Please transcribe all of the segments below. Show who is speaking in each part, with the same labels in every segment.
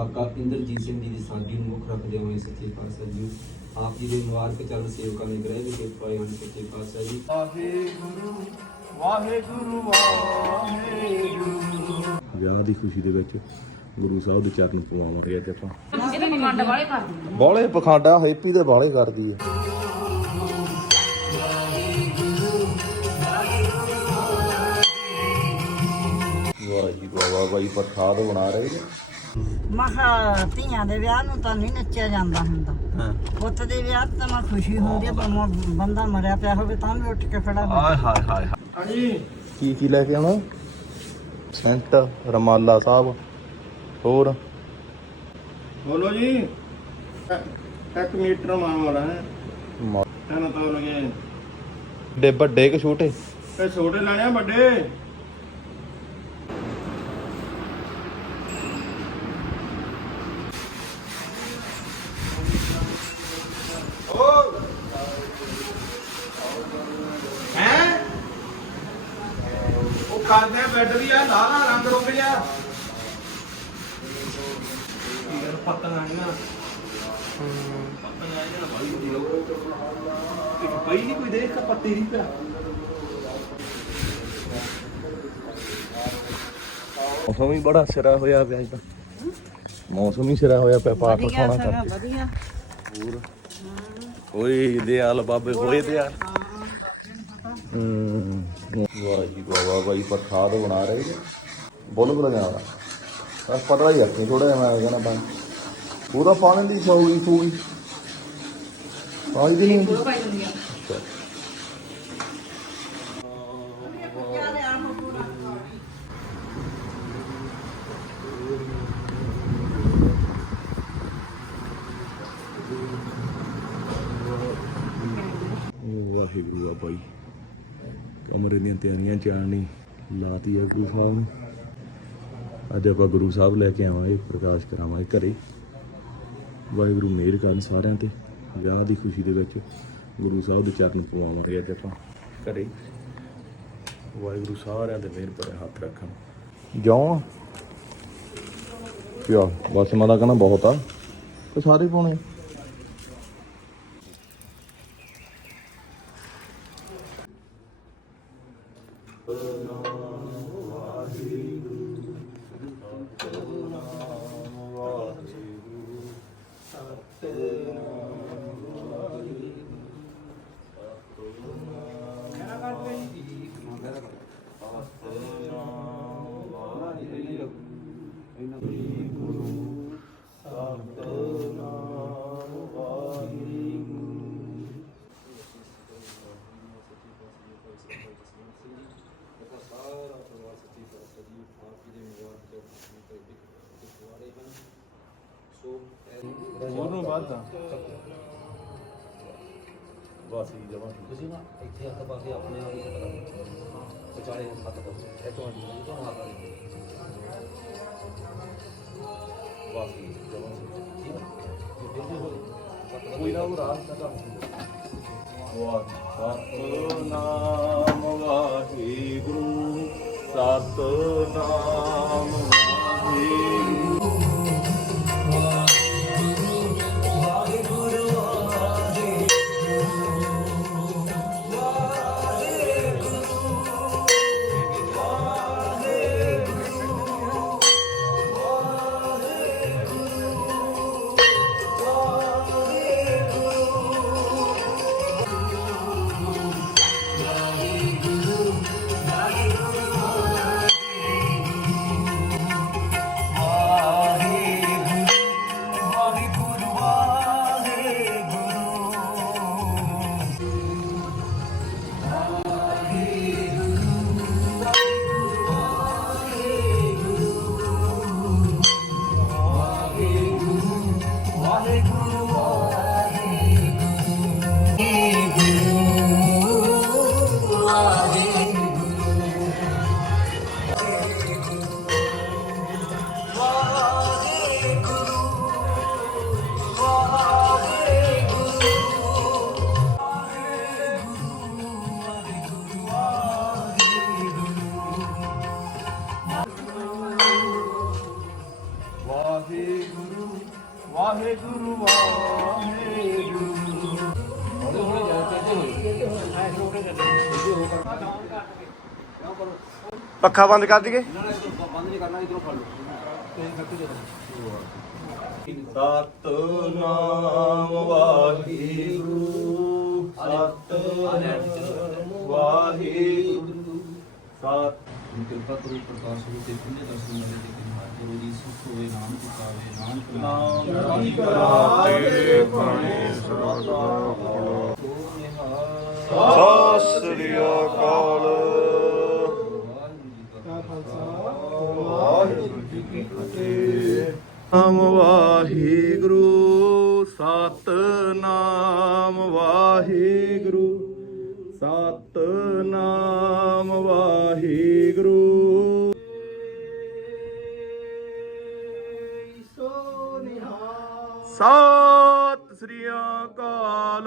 Speaker 1: ਕਾਕਾ ਇੰਦਰਜੀਤ ਸਿੰਘ ਜੀ ਦੀ ਸਾਡੀ ਨੂੰ ਮੁੱਖ ਰੱਖਦੇ ਹੋਏ ਸੱਚੇ ਪਾਤਸ਼ਾਹ ਜੀ ਆਪ ਜੀ ਦੇ ਮੁਬਾਰਕ ਚਰਨ ਸੇਵਕਾਂ ਨੇ ਗ੍ਰਹਿ ਵਿਖੇ ਪਾਏ ਹਨ ਸੱਚੇ ਪਾਤਸ਼ਾਹ ਜੀ।
Speaker 2: ਵਾਹਿਗੁਰੂ ਵਾਹਿਗੁਰੂ। ਵਾਹਿਗੁਰੂ
Speaker 3: ਵਿਆਹ ਦੀ ਖੁਸ਼ੀ ਦੇ ਵਿੱਚ ਗੁਰੂ ਸਾਹਿਬ ਦੇ ਚਰਨ ਪਵਾਵਾਂਗੇ ਅੱਜ ਆਪਾਂ।
Speaker 4: ਇਹਦੇ ਪਖੰਡ ਵਾਲੇ ਕਰਦੇ
Speaker 3: ਬਾਲੇ ਪਖਾਂਡਾ ਹੈਪੀ ਦੇ ਬਾਲੇ ਕਰਦੀ ਹੈ ਵਾਹ ਜੀ ਵਾਹ ਵਾਹ ਬਾਈ ਪ੍ਰਸਾਦ ਬਣਾ ਰਹੇ ਨੇ
Speaker 5: ਮਹਾ ਧੀਆਂ ਦੇ ਵਿਆਹ ਨੂੰ ਤਾਂ ਨਹੀਂ ਨੱਚਿਆ ਜਾਂਦਾ ਹੁੰਦਾ।
Speaker 3: ਹਾਂ।
Speaker 5: ਪੁੱਤ ਦੇ ਵਿਆਹ 'ਤੇ ਤਾਂ ਮੈਂ ਖੁਸ਼ੀ ਹੁੰਦੀ ਹੈ ਭਾਵੇਂ ਬੰਦਾ ਮਰਿਆ ਪਿਆ ਹੋਵੇ ਤਾਂ ਵੀ ਉੱਠ ਕੇ ਖੜਾ
Speaker 3: ਹਾਏ ਹਾਏ ਹਾਏ।
Speaker 2: ਹਾਂਜੀ।
Speaker 3: ਕੀ ਕੀ ਲੈ ਕੇ ਆਉਣਾ? ਸੈਂਟ ਰਮਾਲਾ ਸਾਹਿਬ ਹੋਰ?
Speaker 2: ਬੋਲੋ ਜੀ। ਇੱਕ ਮੀਟਰ ਮਾਮਲਾ ਹੈ।
Speaker 3: ਮਾ-
Speaker 2: ਤੈਨੂੰ ਤਾਂ ਲਗੇ
Speaker 3: ਡੇ ਵੱਡੇ ਕਿ ਛੋਟੇ?
Speaker 2: ਇਹ ਛੋਟੇ ਲੈਣੇ ਆ ਵੱਡੇ ਹੈ ਉਹ ਕਾਂਦੇ ਬੈੱਡ ਵੀ ਆ ਲਾਲਾ ਰੰਗ ਰੁਕ ਜਾ ਕੀ ਗੱਲ ਪਤੰਗ ਆਈਆਂ ਪਤੰਗ ਆਈਆਂ ਬਾਈ ਦੀ ਲੋ ਇੱਕ ਪਈ ਨਹੀਂ ਕੋਈ ਦੇਖ ਕੇ ਪੱਤੀ ਨਹੀਂ ਪਿਆ
Speaker 3: ਮੌਸਮ ਵੀ ਬੜਾ ਸਿਰਾ ਹੋਇਆ ਪਿਆ ਅੱਜ ਤਾਂ। ਮੌਸਮ ਹੀ ਸਿਰਾ ਹੋਇਆ ਪਿਆ ਪਾਠ
Speaker 5: ਵਧੀਆ ਸਗਾ
Speaker 3: ਕਰਕੇ।
Speaker 5: ਵਧੀਆ।
Speaker 3: ਹੋਰ? ਓਏ ਦਿਆਲ ਬਾਬੇ ਹੋਏ ਦਿਆਲ? ਹੂੰ ਵਾਹ ਜੀ ਵਾਹ ਵਾਹ ਬਾਈ ਪ੍ਰਸਾਦ ਬਣਾ ਰਹੇ ਨੇ ਬੋਲ ਬੋਲ ਜਾਣਾ ਬਸ ਪਤਲਾ ਹੀ ਰੱਖੀ ਥੋੜਾ ਜਿਹਾ ਮੈਂ ਕਹਿੰਦਾ ਬਣ ਪੂਰਾ ਪਾਣੀ ਦੀ ਸੌਗੀ ਸੂਗੀ ਪਾਣੀ ਦੀ ਨਹੀਂ
Speaker 4: ਪਾਈ ਹੁੰਦੀ ਆ
Speaker 3: ਤਿਆਰੀਆਂ ਚਾਣੀ ਲਾਤੀ ਆ ਗੁਰੂ ਸਾਹਿਬ ਨੂੰ। ਅੱਜ ਆਪਾਂ ਗੁਰੂ ਸਾਹਿਬ ਲੈ ਕੇ ਆਵਾਂਗੇ, ਪ੍ਰਕਾਸ਼ ਕਰਾਵਾਂਗੇ ਘਰੇ। ਵਾਹਿਗੁਰੂ ਮਿਹਰ ਕਰਨ ਸਾਰਿਆਂ ਤੇ, ਵਿਆਹ ਦੀ ਖੁਸ਼ੀ ਦੇ ਵਿੱਚ ਗੁਰੂ ਸਾਹਿਬ ਦੇ ਚਰਨ ਪਵਾਵਾਂਗੇ ਅੱਜ ਆਪਾਂ ਘਰੇ। ਵਾਹਿਗੁਰੂ ਸਾਰਿਆਂ ਤੇ ਮਿਹਰ ਭਰੇ ਹੱਥ ਰੱਖਣ। ਜਾਉਂ ਪਿਆ, ਬਸ ਮੈਂ ਤਾਂ ਕਹਿੰਦਾ ਬਹੁਤ ਆ। ਤੇ ਸਾਰੇ ਪਾਉਣੇ ਆ।
Speaker 2: ਉਹਨੂੰ ਸਤਨਾਮ ਵਾਹਿਗੁਰੂ Oh.
Speaker 3: ਪੱਖਾ ਬੰਦ ਕਰ ਦਈਏ?
Speaker 1: ਬੰਦ ਨਹੀਂ ਕਰਨਾ ਇਧਰੋਂ ਫੜ ਲਓ
Speaker 3: ਸਤਨਾਮ ਵਾਹਿਗੁਰੂ ਸਤਨਾਮ ਵਾਹਿਗੁਰੂ ਸਤ
Speaker 1: ਕਿਰਪਾ ਕਰੋ ਪ੍ਰਕਾਸ਼ ਰੂਪ ਤੇ ਪੁੰਨ ਦਰਸ਼ਨ ਵਾਲੇ ਦੇ ਕਿਰਪਾ ਕਰੋ ਜੀ ਸੁਖ ਹੋਵੇ ਨਾਮ ਨਾਨਕ
Speaker 3: ਨਾਮ ਬਣੇ ਸਰਦਾ ਸਤਿ ਸ੍ਰੀ ਅਕਾਲ। ਵਾਹਿਗੁਰੂ ਜੀ ਕੀ ਫਤਿਹ ਨਾਮ ਵਾਹਿਗੁਰੂ, ਸਤਨਾਮ ਵਾਹਿਗੁਰੂ ਸਤਨਾਮ ਵਾਹਿਗੁਰੂ। ਸਤਿ ਸ੍ਰੀ ਅਕਾਲ।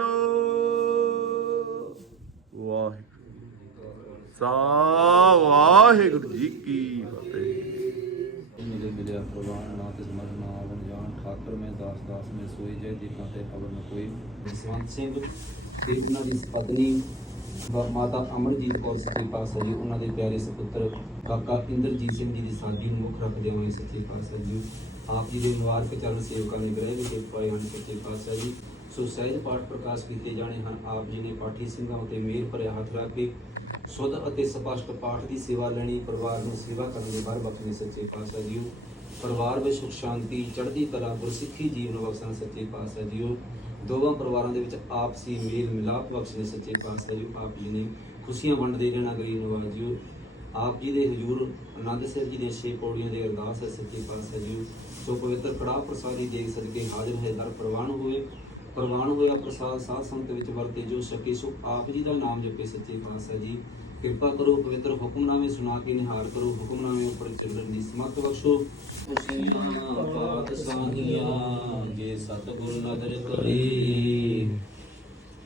Speaker 3: ਵਾਹਿਗੁਰੂ ਵਾਹਿਗੁਰੂ ਜੀ ਕੀ ਫਤਿਹ।
Speaker 1: ਮਿਲੇ ਮਿਲਿਆ ਪ੍ਰਵਾਨ ਨਾ ਤੇ ਸਮਝ ਨਾ ਆਵਨ ਜਾਣ ਠਾਕਰ, ਮੈਂ ਦਾਸ ਦਾਸ, ਮੈਂ ਸੋਈ ਜੈ ਦੀਪਾਂ ਤੇ ਖਬਰ ਕੋਈ। ਜਸਵੰਤ ਸਿੰਘ ਤੇ ਉਹਨਾਂ ਦੀ ਪਤਨੀ ਮਾਤਾ ਅਮਰਜੀਤ ਕੌਰ ਸੱਚੇ ਪਾਤਸ਼ਾਹ ਜੀ, ਉਹਨਾਂ ਦੇ ਪਿਆਰੇ ਸੁਪੁੱਤਰ ਕਾਕਾ ਇੰਦਰਜੀਤ ਸਿੰਘ ਜੀ ਦੀ ਸਾਦੀ ਨੂੰ ਮੁੱਖ ਰੱਖਦੇ ਹੋਏ ਸੱਚੇ ਪਾਤਸ਼ਾਹ ਜੀ, ਆਪ ਜੀ ਦੇ ਮੁਬਾਰਕ ਚਰਨ ਸੇਵਕਾਂ ਨੇ ਗ੍ਰਹਿ ਵਿਖੇ ਪਾਏ ਹਨ ਸੱਚੇ ਪਾਤਸ਼ਾਹ ਜੀ। ਸੋ ਸਹਿਜ ਪਾਠ ਪ੍ਰਕਾਸ਼ ਕੀਤੇ ਜਾਣੇ ਹਨ। ਆਪ ਜੀ ਨੇ ਪਾਠੀ ਸਿੰਘਾਂ ਉਤੇ ਮਿਹਰ ਭਰਿਆ ਹੱਥ ਰੱਖ ਕੇ ਸੁਧ ਅਤੇ ਸਪਸ਼ਟ ਪਾਠ ਦੀ ਸੇਵਾ ਲੈਣੀ, ਪਰਿਵਾਰ ਨੂੰ ਸੇਵਾ ਕਰਨ ਦੇ ਬਾਰ ਬਖਸ਼ਣੇ ਸੱਚੇ ਪਾਤਸ਼ਾਹ ਜੀਓ। ਪਰਿਵਾਰ ਵਿੱਚ ਸੁਖ ਸ਼ਾਂਤੀ ਚੜ੍ਹਦੀ ਕਲਾ, ਗੁਰਸਿੱਖੀ ਜੀਵਨ ਬਖਸ਼ਣ ਸੱਚੇ ਪਾਤਸ਼ਾਹ ਜੀਓ। ਦੋਵਾਂ ਪਰਿਵਾਰਾਂ ਦੇ ਵਿੱਚ ਆਪਸੀ ਮੇਲ ਮਿਲਾਪ ਬਖਸ਼ਣੇ ਸੱਚੇ ਪਾਤਸ਼ਾਹ ਜੀਓ ਆਪ ਜੀ ਨੇ ਖੁਸ਼ੀਆਂ ਵੰਡਦੇ ਰਹਿਣਾ ਗਰੀਬ ਨਵਾਜਿਓ ਆਪ ਜੀ ਦੇ ਹਜ਼ੂਰ ਆਨੰਦ ਸਾਹਿਬ ਜੀ ਦੇ ਛੇ ਪੌੜੀਆਂ ਦੇ ਅਰਦਾਸ ਹੈ, ਸੱਚੇ ਪਾਤਸ਼ਾਹ ਜੀਓ। ਸੋ ਪਵਿੱਤਰ ਕੜਾਹ ਪ੍ਰਸਾਦੀ ਦੇਖ ਸਦਕੇ ਹਾਜ਼ਰ ਹੈ, ਦਰ ਪ੍ਰਵਾਨ ਹੋਏ ਪ੍ਰਵਾਨ ਹੋਇਆ ਪ੍ਰਸਾਦ ਸਾਧ ਸੰਗਤ ਵਿੱਚ ਵਰਤੇ, ਜੋ ਸਕੇ ਸੋ ਆਪ ਜੀ ਦਾ ਨਾਮ ਜਪੇ ਸੱਚੇ ਪਾਤਸ਼ਾਹ ਜੀ। ਕਿਰਪਾ ਕਰੋ, ਪਵਿੱਤਰ ਹੁਕਮਨਾਮੇ ਸੁਣਾ ਕੇ ਨਿਹਾਰ ਕਰੋ। ਹੁਕਮਨਾਮੇ ਉੱਪਰ ਚੱਲਣ ਦੀ ਸਮਤ ਬਖਸ਼ੋ। ਖੁਸ਼ੀਆਂ ਪਾਤਸ਼ਾਹੀਆਂ ਸਤਿਗੁਰ ਨਦਰ ਕਰੇ।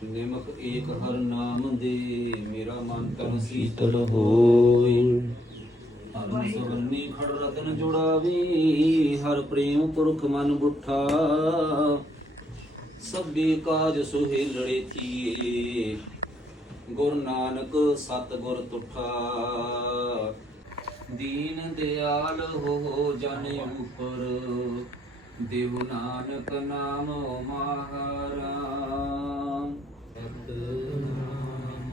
Speaker 1: ਨਿਮਕ ਏਕ ਹਰ ਨਾਮ ਦੇ, ਮੇਰਾ ਮਨ ਤਨ ਸੀਤਲ ਹੋਏ। ਅਰਨ ਸਵਰਨੀ ਖੜ ਰਤਨ ਜੁੜਾਵੀ, ਹਰ ਪ੍ਰੇਮ ਪੁਰਖ ਮਨ ਬੁੱਠਾ ਸਭੇ ਕਾਜ ਸੁਹੇਲੜੇ ਥੀਏ। ਗੁਰ ਨਾਨਕ ਸਤ ਗੁਰ ਤੁਠਾ। ਦੀਨ ਦਿਆਲ ਹੋ ਜਨ ਉਪਰ। ਦੇਵ ਨਾਨਕ ਨਾਮ ਮਹਾਰਾਮ। ਸਤਨਾਮ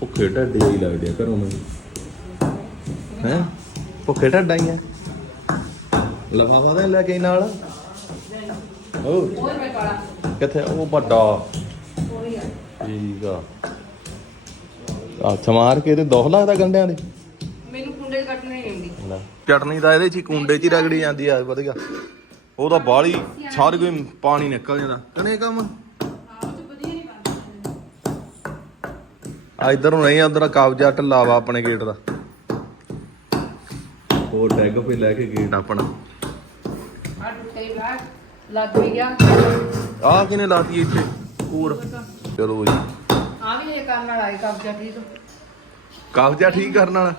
Speaker 3: ਭੁੱਖੇ ਢੱਡੇ ਹੀ ਲੱਗਦੇ ਆ ਘਰੋਂ ਮੈਨੂੰ। ਹੈ? ਭੁੱਖੇ ਢੱਡਾ ਹੀ ਆ। ਲਫਾਫਾ ਤਾਂ ਲੈ ਕੇ ਨਾਲ। ਉਹ
Speaker 4: ਹੋਰ? ਮੈਂ ਕਾਲਾ
Speaker 3: ਕਿੱਥੇ? ਉਹ ਵੱਡਾ। ਠੀਕ ਆ। ਹੱਥ ਮਾਰ ਕੇ ਤੇ ਦੁੱਖ ਲੱਗਦਾ ਗੰਡਿਆਂ ਦੇ
Speaker 4: ਮੈਨੂੰ ਕੁੰਡੇ ਕੱਟਣੇ ਨਹੀਂ ਆਉਂਦੀ
Speaker 3: ਲੈ ਚਟਨੀ ਤਾਂ ਇਹਦੇ ਚ ਹੀ ਕੁੰਡੇ ਚ ਹੀ ਰਗੜੀ ਜਾਂਦੀ ਆ ਵਧੀਆ। ਉਹ ਤਾਂ ਬਾਲੀ ਸਾਰੇ ਕੋਈ ਪਾਣੀ ਨਿਕਲ ਜਾਂਦਾ। ਕਨੇ ਕੰਮ? ਆ ਇਧਰ ਨੂੰ ਨਹੀਂ ਉਧਰ ਕਬਜ਼ਾ ਢਿੱਲਾ ਵਾ ਆਪਣੇ ਗੇਟ ਦਾ। ਉਹ ਟੈਗ ਪੇ ਲੈ ਕੇ ਗੇਟ ਆਪਣਾ।
Speaker 4: ਆ ਟੁੱਟੇ ਬਾਹਰ ਲੱਗ ਵੀ ਗਿਆ
Speaker 3: ਆ ਕਿਨੇ ਲਾਤੀ ਇੱਥੇ? ਹੋਰ। ਚਲੋ ਜੀ।
Speaker 4: ਆ ਵੀ ਇਹ ਕਰਨ ਨਾਲ ਆਈ ਕਬਜ਼ਾ ਠੀਕ
Speaker 3: ਕਬਜ਼ਾ ਠੀਕ ਕਰਨ ਵਾਲਾ?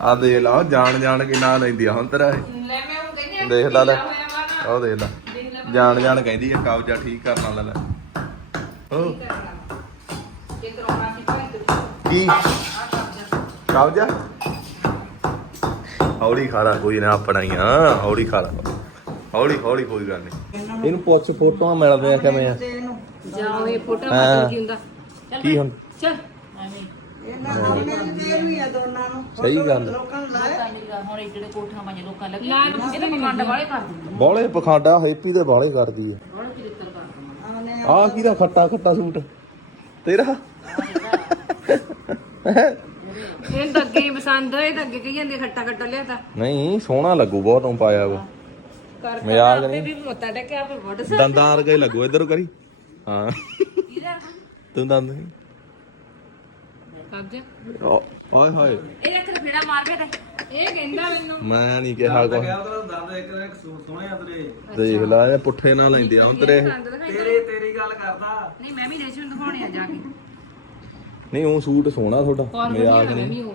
Speaker 3: ਆ ਦੇਖ ਲਾ ਜਾਣ ਜਾਣ ਕੇ ਨਾਂ ਲੈਂਦੀ ਆ ਹੁਣ ਤੇਰਾ ਇਹ।
Speaker 4: ਲੈ ਮੈਂ ਉਹ ਕਹਿੰਦੀ
Speaker 3: ਦੇਖ ਲਾ ਲੈ। ਉਹ ਦੇਖ ਲਾ। ਜਾਣ ਜਾਣ ਕਹਿੰਦੀ ਆ ਕਬਜ਼ਾ ਠੀਕ ਕਰਨ ਵਾਲਾ ਲੈ। ਹੋ
Speaker 4: ਕਰਾਉਣਾ ਸੀ
Speaker 3: ਕੀ?
Speaker 4: ਕਬਜ਼ਾ।
Speaker 3: ਕਬਜ਼ਾ? ਹੌਲੀ ਖਾਲਾ ਕੋਈ ਨਾ ਆਪਣਾ ਹੀ ਆ। ਹੌਲੀ ਖਾਲਾ। ਹੌਲੀ ਹੌਲੀ ਕੋਈ ਗੱਲ ਨਹੀਂ ਇਹਨੂੰ ਪੁੱਛ ਫੋਟੋਆਂ ਮਿਲਦੇ ਆ ਕਿਵੇਂ ਆ?
Speaker 5: ਤੇ ਇਹਨੂੰ
Speaker 4: ਜਾਂ ਉਹ ਇਹ ਫੋਟੋ। ਮਾਰ ਕੀ ਹੁੰਦਾ? ਚੱਲ
Speaker 3: ਕੀ ਹੁਣ?
Speaker 4: ਚੱਲ
Speaker 5: ਇਹਨਾਂ ਆਪਣੇ ਤੇ ਇਹਨੂੰ ਹੀ ਆ ਦੋਨਾਂ ਨੂੰ
Speaker 3: ਸਹੀ ਗੱਲ ਆ।
Speaker 5: ਲੋਕਾਂ ਨੂੰ ਲਾਇਆ
Speaker 4: ਹੁਣ ਜਿਹੜੇ ਕੋਠਾਂ ਪਾਈਆਂ ਲੋਕਾਂ ਲੱਗੇ ਇਹਦੇ ਕਮਾਂਡ ਵਾਲੇ ਕਰ ਦਿੰਦੇ
Speaker 3: ਬੋਲੇ ਪਖਾਂਡਾ ਹੈਪੀ ਦੇ ਬਾਲੇ ਕਰਦੀ ਆ
Speaker 4: ਬੜਾ ਚਰਿੱਤਰ ਕਰ ਦਿੰਦੇ
Speaker 5: ਆਨੇ
Speaker 3: ਆ ਕਿਹਦਾ ਖੱਟਾ ਖੱਟਾ ਸੂਟ? ਤੇਰਾ?
Speaker 4: ਇਹ ਤਾਂ ਅੱਗੇ ਹੀ ਪਸੰਦ ਇਹ ਤਾਂ ਅੱਗੇ ਕਹੀ ਜਾਂਦੇ ਖੱਟਾ ਖੱਟਾ ਲਿਆ ਤਾਂ
Speaker 3: ਨਹੀਂ ਸੋਹਣਾ ਲੱਗੂ ਬਹੁਤ ਨੂੰ ਪਾਇਆ ਵਾ।
Speaker 4: ਕਰ
Speaker 3: ਮਜ਼ਾਕ ਨਹੀਂ।
Speaker 4: ਵੀ ਮੋਤਾ ਟਕਿਆ ਆਪੇ ਵੱਡ
Speaker 3: ਦੰਦਾਂ ਵਰਗਾ ਹੀ ਲੱਗੂ ਇਧਰ ਕਰੀ ਹਾਂ। ਤੂੰ ਦੰਦ ਨਹੀਂ?
Speaker 4: ਕਬਜ਼ਾ
Speaker 3: ਓ- ਓਏ ਹੋਏ।
Speaker 4: ਇਹ ਇੱਕ ਤਾਂ ਫੇੜਾ ਮਾਰ ਕੇ ਤੇ ਇਹ ਕਹਿੰਦਾ ਮੈਨੂੰ।
Speaker 3: ਮੈਂ ਨਹੀਂ ਕਿਹਾ ਕੁਛ।
Speaker 2: ਦੰਦ ਇੱਕ ਇੱਕ ਸੋਹਣੇ ਆ ਤੇਰੇ।
Speaker 3: ਦੇਖ ਲੈ ਇਹ ਪੁੱਠੇ ਨਾਲ ਲੈਂਦੇ ਆ ਹੁਣ ਤੇਰੇ।
Speaker 4: ਦੰਦ ਦਿਖਾਈ
Speaker 2: ਤੇਰੇ ਤੇਰੀ ਗੱਲ ਕਰਦਾ।
Speaker 4: ਨਹੀਂ ਮੈਂ ਵੀ ਰੇਸ਼ਮ ਦਿਖਾਉਣੇ ਆ ਜਾ ਕੇ।
Speaker 3: ਨਹੀਂ ਉਹ ਸੂਟ ਸੋਹਣਾ ਤੁਹਾਡਾ ਮਜ਼ਾਕ
Speaker 4: ਵਧੀਆ
Speaker 3: ਨਹੀਂ।
Speaker 4: ਉਹ।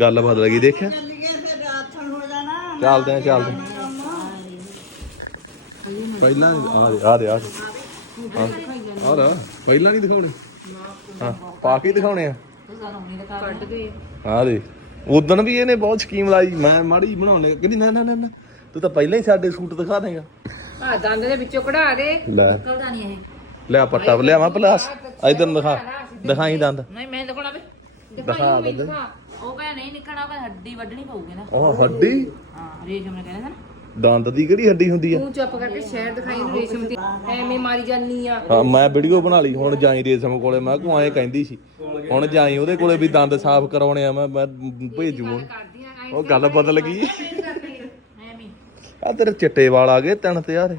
Speaker 3: ਗੱਲ ਬਦਲ ਗਈ ਦੇਖਿਆ? ਚੱਲਦੇ ਆ ਚੱਲਦੇ ਆ। ਪਹਿਲਾਂ ਆ ਦੇ ਆ ਦੇ ਆ ਦੇ। ਆ ਰਾ ਪਹਿਲਾਂ ਨਹੀਂ ਦਿਖਾਉਣੇ? ਹਾਂ ਪਾ ਕੇ ਹੀ ਦਿਖਾਉਣੇ ਆ।
Speaker 4: ਕੱਢ ਗਏ
Speaker 3: ਆ ਦੇ ਉਦੋਂ ਵੀ ਇਹਨੇ ਬਹੁਤ ਸਕੀਮ ਲਾਈ ਮੈਂ ਮਾੜੀ ਬਣਾਉਣ ਲੱਗਾ। ਕਹਿੰਦੀ ਨਾ ਨਾ ਨਾ ਨਾ ਤੂੰ ਤਾਂ ਪਹਿਲਾਂ ਹੀ ਸਾਡੇ ਸੂਟ ਦਿਖਾ ਦੇਗਾ।
Speaker 4: ਆ ਦੰਦ ਦੇ ਵਿੱਚੋਂ ਕਢਾ ਦੇ
Speaker 3: ਲੈ।
Speaker 4: ਨਹੀਂ ਇਹ।
Speaker 3: ਲਿਆ ਪੱਟਾ ਲਿਆਵਾਂ ਪਲਾਸ। ਇਧਰ ਦਿਖਾ ਦਿਖਾਈ ਦੰਦ।
Speaker 4: ਨਹੀਂ ਮੈਂ ਦਿਖਾਉਣਾ ਵੇ।
Speaker 3: ਦਿਖਾ ਦੇ
Speaker 6: ਉਹ ਕਹਿੰਦਾ ਨਹੀਂ ਨਿਕਲਣਾ ਉਹ ਹੱਡੀ ਵੱਢਣੀ ਪਊਗੀ ਨਾ।
Speaker 3: ਉਹ ਹੱਡੀ?
Speaker 6: ਹਾਂ ਰੇਸ਼ਮ ਨੇ ਕਹਿੰਦਾ ਸੀ ਨਾ।
Speaker 3: ਦੰਦ ਦੀ ਕਿਹੜੀ ਹੱਡੀ ਹੁੰਦੀ ਆ?
Speaker 4: ਤੂੰ ਚੁੱਪ ਕਰਕੇ ਸ਼ਹਿਰ ਦਿਖਾਈ ਨੂੰ ਰੇਸ਼ਮ ਦੀ। ਐਵੇਂ ਮਾਰੀ ਜਾਨੀ ਆ।
Speaker 3: ਹਾਂ ਮੈਂ ਵੀਡੀਓ ਬਣਾ ਲਈ ਹੁਣ ਜਾਈ ਰੇਸ਼ਮ ਕੋਲੇ। ਮੈਂ ਕਿਹਾ ਐਂ ਕਹਿੰਦੀ ਸੀ। ਹੁਣ ਜਾਈ ਉਹਦੇ ਕੋਲੇ ਵੀ ਦੰਦ ਸਾਫ਼ ਕਰਾਉਣੇ ਆ ਮੈਂ ਮੈਂ ਭੇਜੂ ਉਹਨੂੰ।
Speaker 4: ਕਰਦੀਆਂ ਆਈ
Speaker 3: ਉਹ ਗੱਲ ਬਦਲ ਗਈ।
Speaker 6: ਐਵੇਂ
Speaker 3: ਆ ਤੇਰੇ ਚਿੱਟੇ ਵਾਲ ਆ ਗਏ ਤਿੰਨ ਤੇ ਯਾਰ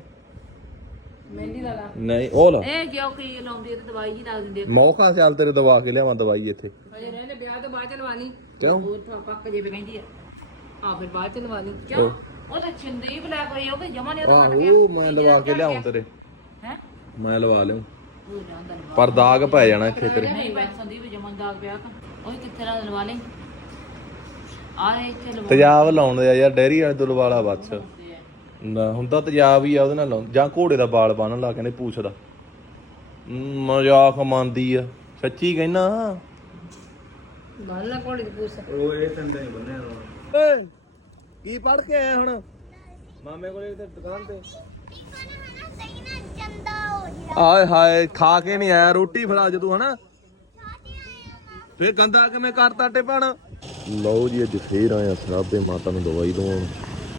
Speaker 4: ਮਹਿੰਦੀ ਲਾ ਲਾ।
Speaker 3: ਨਹੀਂ ਉਹ ਲਾ।
Speaker 6: ਇਹ ਜਿਉ ਕੀ ਲਾਉਂਦੀ ਤੇ ਦਵਾਈ ਜੀ ਲਾ ਦਿੰਦੀ
Speaker 3: ਮੌਕਾ ਚੱਲ ਤੇਰੇ ਦਵਾ ਕੇ ਲਿਆਵਾਂ ਦਵਾਈ ਇੱਥੇ।
Speaker 4: ਹਜੇ ਰਹਿੰਦੇ ਵਿਆਹ ਤੋਂ ਬਾਅਦ ਚਲਵਾਣੀ
Speaker 3: ਕਿਉਂ?
Speaker 6: ਉਹ ਤਾਂ ਪੱਕ ਜੇ ਵੀ ਕਹਿੰਦੀ ਹੈ
Speaker 4: ਆ ਫਿਰ ਬਾਅਦ ਚਲਵਾਣੀ
Speaker 6: ਕਿਉਂ? ਉਹ ਤਾਂ ਛਿੰਦੀ ਬਲਾ ਕੋਈ ਉਹ ਕਿ ਜਮਾ ਨਹੀਂ ਉਹਦਾ ਕੱਟ ਗਿਆ।
Speaker 3: ਆਹੋ ਮੈਂ ਲਵਾ ਕੇ ਲਿਆਉਂ ਤੇਰੇ।
Speaker 6: ਹੈ?
Speaker 3: ਮੈਂ ਲਵਾ
Speaker 6: ਉਹ ਜਾਂਦਾ ਲਵਾ
Speaker 3: ਪਰ ਦਾਗ ਪੈ ਜਾਣਾ ਇੱਥੇ ਤੇਰੇ।
Speaker 6: ਨਹੀਂ ਬੈਠ ਸੰਦੀਪ ਜਮਨ ਦਾਗ ਪਿਆ ਕਾ ਉਹ ਕਿੱਥੇ ਨਾਲ ਲਵਾ ਲੈ ਆ ਇੱਥੇ ਲਵਾ
Speaker 3: ਤੇਜ਼ਾਬ ਲਾਉਂਦੇ ਆ ਯਾਰ ਡੈਰੀ ਵਾਲੇ ਤੋਂ ਲਵਾ ਲਾ ਨਾ ਹੁੰਦਾ ਤੇਜ਼ਾਬ ਹੀ ਆ ਉਹਦੇ ਨਾਲ ਲਾਉਂ। ਜਾਂ ਘੋੜੇ ਦਾ ਵਾਲ ਬੰਨ ਲਾ ਕਹਿੰਦੇ ਪੂਛ ਦਾ ਮਜ਼ਾਕ ਮੰਨਦੀ ਆ। ਸੱਚੀ ਕਹਿਣਾ
Speaker 4: ਬੰਨ ਲਾ ਕੋੜੀ ਦੀ ਪੂਛ।
Speaker 3: ਓਏ। ਕੀ ਪੜ ਕੇ ਆਇਆ ਹੁਣ? ਮਾਮੇ ਕੋਲੇ ਤੇ ਦੁਕਾਨ ਤੇ। ਆਏ ਹਾਏ ਖਾ ਕੇ ਨਹੀਂ ਆਇਆ ਰੋਟੀ ਫੜਾ ਜਦੋਂ ਹਨਾ? ਫੇਰ ਗੰਦਾ ਕਿਵੇਂ ਕਰਤਾ ਟਿਪਣ ਲਓ ਜੀ ਅੱਜ ਫੇਰ ਆਇਆ ਸਰਾਬੇ ਮਾਤਾ ਨੂੰ ਦਵਾਈ ਦਵਾਉਣ।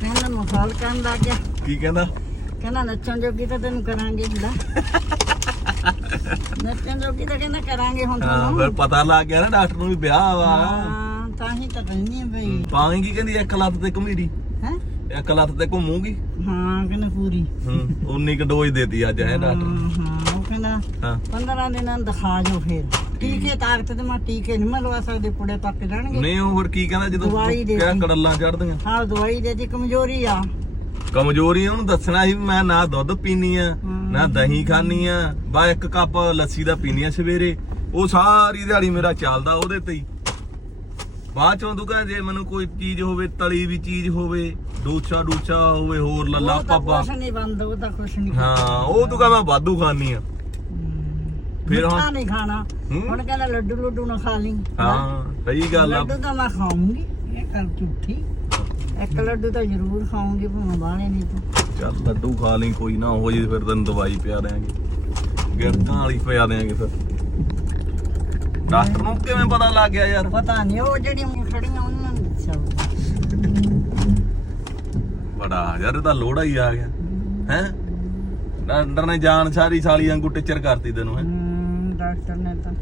Speaker 5: ਕਹਿੰਦਾ ਮਖੌਲ ਕਰਨ ਲੱਗ ਗਿਆ।
Speaker 3: ਕੀ ਕਹਿੰਦਾ?
Speaker 5: ਕਹਿੰਦਾ ਨੱਚਣ ਜੋਗੀ ਤਾਂ ਤੈਨੂੰ ਕਰਾਂਗੇ ਲੈ ਨੱਚਣ ਜੋਗੀ ਤਾਂ ਕਹਿੰਦਾ ਕਰਾਂਗੇ ਹੁਣ ਤੁਹਾਨੂੰ
Speaker 3: ਫਿਰ ਪਤਾ ਲੱਗ ਗਿਆ ਨਾ ਡਾਕਟਰ ਨੂੰ ਵੀ ਵਿਆਹ ਵਾ।
Speaker 5: ਤਾਂ ਹੀ ਤਾਂ ਕਹਿੰਦੀ ਆ ਬਈ।
Speaker 3: ਪਾਵੇਂਗੀ ਕਹਿੰਦੀ ਇੱਕ ਲੱਤ ਤੇ ਘੁਮੀਰੀ
Speaker 5: ਹੈ?
Speaker 3: ਇੱਕ ਲੱਤ ਤੇ ਘੁੰਮੂਗੀ?
Speaker 5: ਹਾਂ ਕਹਿੰਦਾ ਪੂਰੀ।
Speaker 3: ਹੂੰ ਉਨੀ ਕ ਡੋਜ਼ ਦੇਤੀ ਅੱਜ ਹੈ ਡਾਕਟਰ
Speaker 5: ਹਾਂ ਹਾਂ ਉਹ ਕਹਿੰਦਾ
Speaker 3: ਹਾਂ।
Speaker 5: 15 ਦਿਨਾਂ ਨੂੰ ਦਿਖਾ ਜੋ ਫੇਰ। ਟੀਕੇ ਤਾਕਤ ਤੇ ਮੈਂ ਟੀਕੇ ਨਹੀਂ ਮੈਂ ਲਵਾ ਸਕਦੀ ਪੁੜੇ ਤੱਕ ਜਾਣਗੇ।
Speaker 3: ਨਹੀਂ ਉਹ ਫਿਰ ਕੀ ਕਹਿੰਦਾ ਜਦੋਂ
Speaker 5: ਦਵਾਈ ਦੇ
Speaker 3: ਕਿਆ
Speaker 5: ਦਿੱਤੀ।
Speaker 3: ਕੜੱਲਾਂ ਚੜਦੀਆਂ
Speaker 5: ਹਾਂ ਦਵਾਈ ਦੇ ਦੀ ਕਮਜ਼ੋਰੀ ਆ।
Speaker 3: ਕਮਜ਼ੋਰੀ ਉਹਨੂੰ ਦੱਸਣਾ ਸੀ ਵੀ ਮੈਂ ਨਾ ਦੁੱਧ ਪੀਨੀ ਆ ਨਾ ਦਹੀਂ ਖਾਨੀ ਆ ਬਾ ਇੱਕ ਕੱਪ ਲੱਸੀ ਦਾ ਪੀਨੀ ਆ ਸਵੇਰੇ। ਉਹ ਸਾਰੀ ਦਿਹਾੜੀ ਮੇਰਾ ਚੱਲਦਾ ਉਹਦੇ ਤੇ ਹੀ। ਬਾਅਦ ਚੋਂ ਤੂੰ ਕਹਾਂ ਜੇ ਮੈਨੂੰ ਕੋਈ ਚੀਜ਼ ਹੋਵੇ ਤਲੀ ਵੀ ਚੀਜ਼ ਹੋਵੇ ਡੋਚਾ ਡੂਚਾ ਹੋਵੇ ਹੋਰ ਲੱਲਾ ਪਾਪਾ
Speaker 5: ਕੁਛ ਨਹੀਂ ਬੰਦ ਉਹ ਤਾਂ ਕੁਛ ਨਹੀਂ
Speaker 3: ਹਾਂ ਉਹ ਤੂੰ ਕਹਾਂ ਮੈਂ ਵਾਧੂ ਖਾਨੀ ਆ। ਫਿਰ ਹੁਣ
Speaker 5: ਨਹੀਂ ਖਾਣਾ।
Speaker 3: ਹੂੰ?
Speaker 5: ਹੁਣ ਕਹਿੰਦਾ ਲੱਡੂ ਲੱਡੂ ਨਾ ਖਾ ਲਈ।
Speaker 3: ਹਾਂ ਸਹੀ ਗੱਲ ਆ।
Speaker 5: ਲੱਡੂ ਤਾਂ ਮੈਂ ਖਾਉਂਗੀ ਇਹ ਗੱਲ ਝੂਠੀ। ਇੱਕ ਲੱਡੂ ਤਾਂ ਜ਼ਰੂਰ ਖਾਉਂਗੀ ਭਾਵੇਂ ਬਾਹਲੇ ਨਹੀਂ ਤੂੰ।
Speaker 3: ਚੱਲ ਲੱਡੂ ਖਾ ਲਈ ਕੋਈ ਨਾ ਹੋ ਜੇ ਫਿਰ ਤੈਨੂੰ ਦਵਾਈ ਪਿਆ ਦੇਾਂਗੇ ਗਿਰਕਾਂ ਵਾਲੀ ਪਿਆ ਦੇਾਂਗੇ ਫਿਰ। ਡਾਕਟਰ ਨੂੰ ਕਿਵੇਂ ਪਤਾ ਲੱਗ ਗਿਆ ਯਾਰ?
Speaker 5: ਪਤਾ ਨਹੀਂ ਉਹ ਜਿਹੜੀਆਂ ਖੜੀਆਂ ਉਹਨਾਂ ਨੂੰ ਦੱਸਿਆ
Speaker 3: ਬੜਾ ਯਾਰ ਇਹਦਾ ਲੋੜਾ ਹੀ ਆ ਗਿਆ। ਹੈ? ਡਾਕਟਰ ਨੇ ਜਾਨ ਸਾਰੀ ਸਾਲੀ ਵਾਂਗੂ ਟੀਚਰ ਕਰਤੀ ਤੈਨੂੰ ਹੈ?
Speaker 5: ਡਾਕਟਰ ਨੇ ਤਾਂ।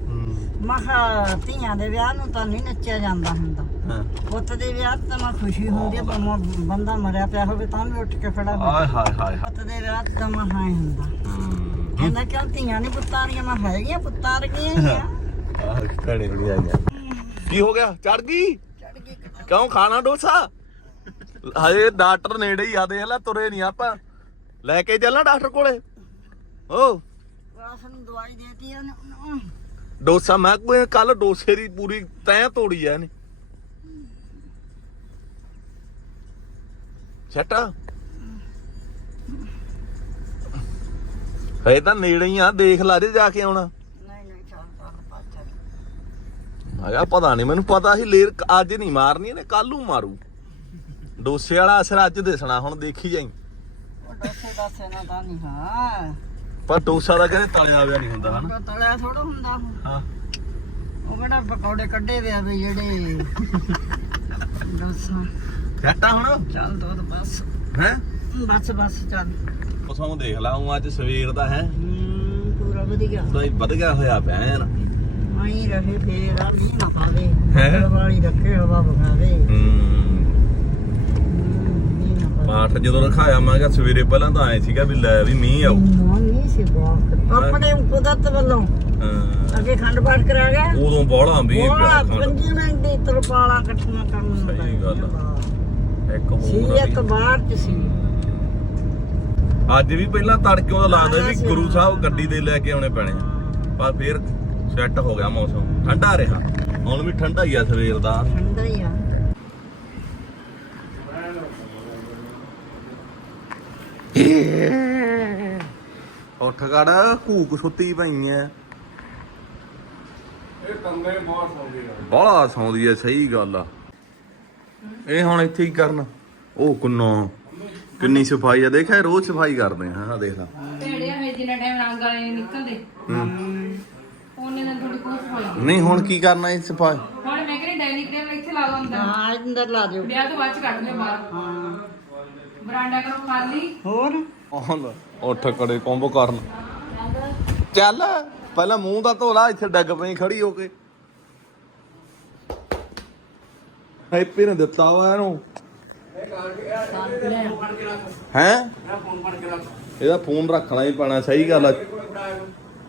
Speaker 5: ਮਖਾ ਧੀਆਂ ਦੇ ਵਿਆਹ ਨੂੰ ਤਾਂ ਨਹੀਂ ਨੱਚਿਆ ਜਾਂਦਾ ਹੁੰਦਾ।
Speaker 3: ਹਾਂ।
Speaker 5: ਪੁੱਤ ਦੇ ਵਿਆਹ 'ਤੇ ਮੈਂ ਖੁਸ਼ੀ ਹੁੰਦੀ ਹੈ ਭਾਵੇਂ ਬੰਦਾ ਮਰਿਆ ਪਿਆ ਹੋਵੇ ਤਾਂ ਵੀ ਉੱਠ ਕੇ ਖੜਾ
Speaker 3: ਹਾਏ ਹਾਏ ਹਾਏ।
Speaker 5: ਪੁੱਤ ਦੇ ਵਿਆਹ 'ਤੇ ਤਾਂ ਮੈਂ ਹਾਂ ਹੁੰਦਾ। ਕਹਿੰਦਾ ਕਿਉਂ ਧੀਆਂ ਨਹੀਂ ਪੁੱਤਾਂ ਰੀਆਂ ਮੈਂ ਹੈਗੀਆਂ ਪੁੱਤਾਂ ਰਗੀਆਂ ਹੀ ਆ।
Speaker 3: ਆਹ ਘੜੇ ਵੀ ਆ ਗਿਆ। ਕੀ ਹੋ ਗਿਆ? ਚੜ ਗਈ? ਕਿਉਂ ਖਾਣਾ ਡੋਸਾ? ਹਜੇ ਡਾਕਟਰ ਨੇੜੇ ਹੀ ਆ, ਦੇਖ ਲੈ, ਤੁਰੇ ਨਹੀਂ ਆਪਾਂ। ਲੈ ਕੇ ਚੱਲਣਾ ਡਾਕਟਰ ਕੋਲੇ। ਓ।
Speaker 5: ਰਾਸ ਦਵਾਈ ਦੇਤੀ ਉਹਨੇ
Speaker 3: ਡੋਸਾ, ਮੈਂ ਕੋਈ ਕੱਲ ਡੋਸੇ ਦੀ ਪੂਰੀ ਤੈਂ ਤੋੜੀ ਐ ਇਹਨੇ। ਛੱਟ ਹੈ ਤਾਂ ਨੇੜੇ ਹੀ ਆ, ਦੇਖ ਲਾ, ਜੇ ਜਾ ਕੇ ਆਉਣਾ
Speaker 5: ਨਹੀਂ ਨਹੀਂ ਚੱਲ ਚੱਲ ਪਾਚਾ
Speaker 3: ਮੈਂ ਕਿਹਾ ਪਤਾ ਨਹੀਂ ਮੈਨੂੰ ਪਤਾ ਸੀ ਲੇਰ ਅੱਜ ਨਹੀਂ ਮਾਰਨੀ ਇਹਨੇ ਕੱਲ ਨੂੰ ਮਾਰੂ। ਡੋਸੇ ਵਾਲਾ ਅਸਰ ਅੱਜ ਦਿਸਣਾ ਹੁਣ ਦੇਖੀ ਜਾਈ।
Speaker 5: ਉਹ ਡੋਸੇ ਦਾਸੇ ਨਾ ਤਾਂ ਨਹੀਂ ਹਾਂ।
Speaker 3: ਪਰ ਡੋਸਾ ਦਾ ਕਹਿੰਦੇ ਤਲਿਆ ਹੋਇਆ ਨਹੀਂ ਹੁੰਦਾ ਹਨਾ?
Speaker 5: ਉਹ ਤਲਿਆ ਥੋੜਾ ਹੁੰਦਾ ਉਹ।
Speaker 3: ਹਾਂ।
Speaker 5: ਉਹ ਕਿਹੜਾ ਪਕੌੜੇ ਕੱਢੇ ਵੇ ਆ ਵੀ ਜਿਹੜੇ ਡੋਸਾ।
Speaker 3: ਛੱਟਾ ਹੁਣ?
Speaker 5: ਚੱਲ ਦੋ ਬਸ।
Speaker 3: ਹੈ?
Speaker 5: ਬਸ ਬਸ ਚੱਲ।
Speaker 3: ਮੌਸਮ ਦੇਖ ਲਾ ਹੁਣ ਅੱਜ ਸਵੇਰ ਦਾ ਹੈ।
Speaker 5: ਹੂੰ ਪੂਰਾ ਵਧੀਆ।
Speaker 3: ਤਾਂ ਹੀ ਵਧ ਗਿਆ ਹੋਇਆ ਪਿਆ ਐਨ
Speaker 5: ਆਈ ਰਹੇ ਫੇਰ ਆ ਨਹੀਂ ਨਾ ਖਾਵੇ
Speaker 3: ਹੈਂ?
Speaker 5: ਵਾਲੀ ਰੱਖੇ ਹਵਾ ਬਖਾਵੇ
Speaker 3: ਹੂੰ
Speaker 5: ਨਹੀਂ ਨਾ ਖਾਵੇ
Speaker 3: ਪਾਠ ਜਦੋਂ ਰਖਾਇਆ ਮੈਂ ਕਿਹਾ ਸਵੇਰੇ ਪਹਿਲਾਂ ਤਾਂ ਆਏ ਸੀਗਾ ਵੀ ਲੈ ਵੀ ਮੀਂਹ
Speaker 5: ਨਾ ਨਹੀਂ ਸੀ ਬਹੁਤ ਆਪਣੇ ਕੁਦਰਤ ਵੱਲੋਂ
Speaker 3: ਹਾਂ,
Speaker 5: ਅੱਗੇ ਖੰਡ ਪਾਠ ਕਰਾ ਗਿਆ
Speaker 3: ਉਦੋਂ ਬੋਲਾ ਮੀਂਹ
Speaker 5: ਉਹ
Speaker 3: ਪਿਆ ਖੰਡ।
Speaker 5: 5 ਮਿੰਟ ਦੀ ਤਰਪਾਲਾਂ ਇਕੱਠੀਆਂ ਕਰਨ ਨੂੰ
Speaker 3: ਸਹੀ ਗੱਲ ਆ। ਇੱਕ
Speaker 5: ਸੀ
Speaker 3: ਹੋਰ
Speaker 5: ਇੱਕ
Speaker 3: ਵੀ।
Speaker 5: ਬਾਹਰ ਚ ਸੀ
Speaker 3: ਅੱਜ ਵੀ ਪਹਿਲਾਂ ਤੜਕਿਓਂ ਦਾ ਲੱਗਦਾ ਵੀ ਗੁਰੂ। ਸਾਹਿਬ ਗੱਡੀ ਦੇ ਲੈ ਕੇ ਆਉਣੇ ਪੈਣੇ। ਪਰ ਫਿਰ ਸੈੱਟ ਹੋ ਗਿਆ ਮੌਸਮ। ਠੰਡਾ ਰਿਹਾ। ਹੁਣ ਵੀ ਠੰਡਾ ਹੀ ਆ ਸਵੇਰ ਦਾ।
Speaker 5: ਠੰਡਾ ਹੀ ਆ।
Speaker 3: ਉੱਠ ਕੜ ਕੂਕ ਸੁੱਤੀ ਪਈ ਐ।
Speaker 2: ਇਹ ਕੰਗੇ ਬਹੁਤ ਸੌਂਦੇ ਆ।
Speaker 3: ਬਾਹਲਾ ਸੌਂਦੀ ਐ ਸਹੀ ਗੱਲ ਆ। ਇਹ ਹੁਣ ਇੱਥੇ ਹੀ ਕਰਨ। ਉਹ ਕੁੰਨੋ ਕਿੰਨੀ ਸਫ਼ਾਈ ਆ। ਦੇਖਿਆ ਰੋਜ਼ ਸਫ਼ਾਈ ਕਰਦੇ ਆ ਹਾਂ ਦੇਖ ਲਾ।
Speaker 4: ਢੇੜਿਆ ਹੋਏ ਜਿੰਨਾ ਟਾਈਮ ਰੰਗ ਵਾਲੇ ਨਿਕਲਦੇ।
Speaker 3: ਨਹੀਂ? ਹੁਣ ਕੀ ਕਰਨਾ ਇਹ ਸਫ਼ਾਈ?
Speaker 4: ਹੁਣ ਮੈਂ ਕਹਿੰਦੀ ਡੈਲੀ ਕ੍ਰੀਮ ਇੱਥੇ ਲਾ ਦੋ ਅੰਦਰ।
Speaker 5: ਹਾਂ ਅੰਦਰ ਲਾ ਦਿਓ।
Speaker 4: ਵਿਆਹ ਤੋਂ ਬਾਅਦ ਚ ਕੱਢ ਲਿਓ ਬਾਹਰ।
Speaker 5: ਹਾਂ।
Speaker 4: ਬਰਾਂਡਾ ਕਰੋ ਖਾਲੀ
Speaker 5: ਹੋਰ?
Speaker 3: ਹੁਣ ਉੱਠ ਕੜੇ ਕੰਬ ਕਰਨ। ਚੱਲ ਪਹਿਲਾਂ ਮੂੰਹ ਦਾ ਧੋਲਾ ਇੱਥੇ ਡੱਗ ਪਈ ਖੜੀ ਹੋ ਕੇ। ਹੈਪੀ ਨੇ ਦਿੱਤਾ ਵਾ ਇਹਨੂੰ। ਹੈ? ਇਹਦਾ ਫੋਨ ਰੱਖਣਾ ਹੀ ਪੈਣਾ ਸਹੀ ਗੱਲ ਆ।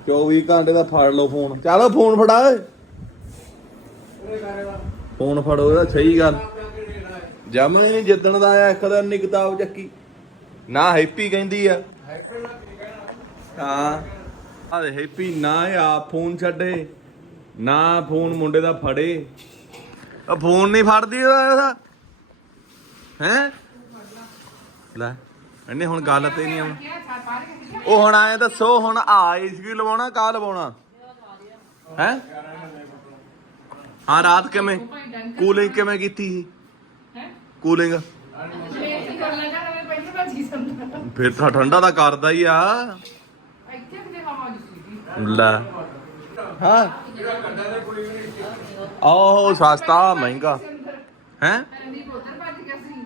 Speaker 3: 24 ਘੰਟੇ ਦਾ ਫੜ ਲਓ ਫੋਨ। ਚੱਲ ਫੋਨ ਫੜਾ ਓਏ। ਫੋਨ ਫੜੋ ਇਹਦਾ ਸਹੀ ਗੱਲ। ਜਮਾ ਹੀ ਨਹੀਂ ਜਿੱਦਣ ਦਾ ਆਇਆ, ਇੱਕ ਦਿਨ ਨੀ ਕਿਤਾਬ ਚੱਕੀ। ਨਾ ਹੈਪੀ ਕਹਿੰਦੀ ਆ। ਹਾਂ। ਆ ਦੇ ਹੈਪੀ, ਨਾ ਇਹ ਆਪ ਫੋਨ ਛੱਡੇ, ਨਾ ਫੋਨ ਮੁੰਡੇ ਦਾ ਫੜੇ। ਆ ਫੋਨ ਨਹੀਂ ਫੜਦੀ ਉਹਦਾ ਹੈ? ਲੈ, ਇਹਨੇ ਹੁਣ ਗੱਲ ਤੇ ਨਹੀਂ ਆਉਣਾ। ਉਹ ਹੁਣ ਆਏ ਦੱਸੋ ਹੁਣ ਆ ਏਸੀ ਲਵਾਉਣਾ ਕਾ ਲਵਾਉਣਾ? ਹੈ? ਹਾਂ ਰਾਤ ਕਿਵੇਂ? ਕੂਲਿੰਗ ਕਿਵੇਂ ਕੀਤੀ ਸੀ? ਕੂਲਿੰਗ? ਫਿਰ ਤਾਂ ਠੰਡਾ ਤਾਂ ਕਰਦਾ ਹੀ ਆ।
Speaker 4: ਇੱਥੇ ਕਿਤੇ ਹਵਾ ਨਹੀਂ
Speaker 3: ਲੈ। ਹਾਂ। ਆਹ ਸਸਤਾ ਮਹਿੰਗਾ। ਹੈ?
Speaker 4: ਰਣਦੀਪ ਉੱਧਰ ਭੱਜ ਗਿਆ ਸੀ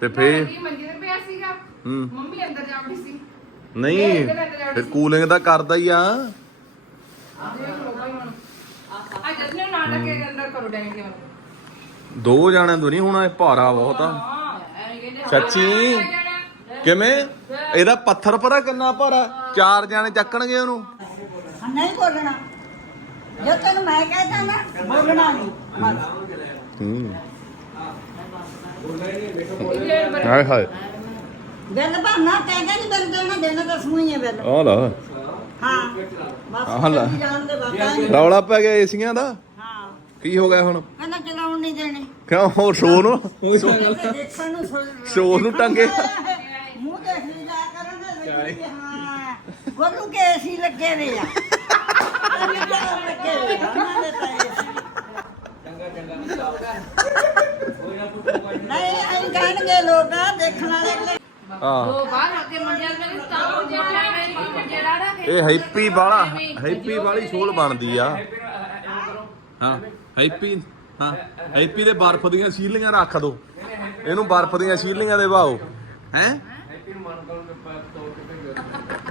Speaker 3: ਤੇ ਫੇਰ?
Speaker 4: ਮੰਜੇ ਤੇ ਪਿਆ ਸੀਗਾ
Speaker 3: ਹੂੰ
Speaker 4: ਮੰਮੀ ਅੰਦਰ ਜਾ ਵੜੀ ਸੀ।
Speaker 3: ਨਹੀਂ ਫਿਰ ਕੂਲਿੰਗ ਤਾਂ ਕਰਦਾ ਹੀ ਆ।
Speaker 4: ਜਸਨੇ ਅੰਦਰ ਕਰੋ ਡੈਂਗ ਕੇ
Speaker 3: ਦੋ ਜਾਣਿਆਂ ਤੋਂ ਨਹੀਂ ਹੋਣਾ ਇਹ ਭਾਰਾ ਬਹੁਤ ਆ।
Speaker 4: ਕਹਿੰਦੇ
Speaker 3: ਸੱਚੀ ਕਿਵੇਂ? ਇਹਦਾ ਪੱਥਰ ਪਰਾ ਕਿੰਨਾ ਭਾਰਾ? ਚਾਰ ਜਾਣੇ ਚੱਕਣਗੇ ਉਹਨੂੰ।
Speaker 5: ਹਾਂ, ਨਹੀਂ ਬੋਲਣਾ। ਜੇ ਤੈਨੂੰ ਮੈਂ ਕਹਿਤਾ ਨਾ ਬੋਲਣਾ ਨਹੀਂ ਬਸ।
Speaker 3: ਹੂੰ। ਹਾਏ ਹਾਏ।
Speaker 5: ਬਿੱਲ ਭਰਨਾ ਕਹਿੰਦਾ ਨਹੀਂ ਬਿੱਲ ਦੇਣਾ ਦੇਣਾ ਤਾਂ ਸੂਈ ਹੈ ਬਿੱਲ।
Speaker 3: ਆ ਲਾ।
Speaker 5: ਹਾਂ। ਬਸ
Speaker 3: ਆਹ ਲੈ।
Speaker 5: ਜਾਣ ਦੇ ਬਾਬਾ ਹੀ।
Speaker 3: ਰੌਲਾ ਪੈ ਗਿਆ ਏਸੀਆਂ ਦਾ?
Speaker 5: ਹਾਂ।
Speaker 3: ਕੀ ਹੋ ਗਿਆ ਹੁਣ?
Speaker 5: ਕਹਿੰਦਾ ਚਲਾਉਣ ਨਹੀਂ ਦੇਣੇ।
Speaker 3: ਕਿਉਂ? ਹੋਰ ਸ਼ੋ ਨੂੰ?
Speaker 5: ਕਹਿੰਦੇ ਦੇਖਣ ਨੂੰ ਸੋ-
Speaker 3: ਸ਼ੋਰ ਨੂੰ ਟੰਗੇ।
Speaker 5: ਮੂੰਹ ਦੇਖ ਲਈ ਜਾ ਕਰਾਂਗੇ ਵੀ ਹਾਂ ਗੋਲੂ ਕੇ ਏਸੀ ਲੱਗੇ ਵੇ ਆ। ਅਸੀਂ ਕਿਆ ਲੱਗੇ ਵੇ ਆ, ਉਹਨਾਂ ਦੇ ਤਾਂ AC ਨਹੀਂ ਅਸੀਂ ਕਹਿਣਗੇ ਲੋਕ ਦੇਖਣ ਵਾਲੇ ਅਗਲੇ
Speaker 3: ਹਾਂ
Speaker 4: ਤੇ
Speaker 3: ਇਹ ਹੈਪੀ ਵਾਲਾ ਹੈਪੀ ਵਾਲੀ ਸੋਲ ਬਣਦੀ ਆ। ਹਾਂ ਹੈਪੀ ਹਾਂ ਹੈਪੀ ਦੇ ਬਰਫ਼ ਦੀਆਂ ਸੀਲੀਆਂ ਰੱਖ ਦੋ। ਇਹਨੂੰ ਬਰਫ਼ ਦੀਆਂ ਸੀਲੀਆਂ ਦੇ ਵਾਓ ਹੈ?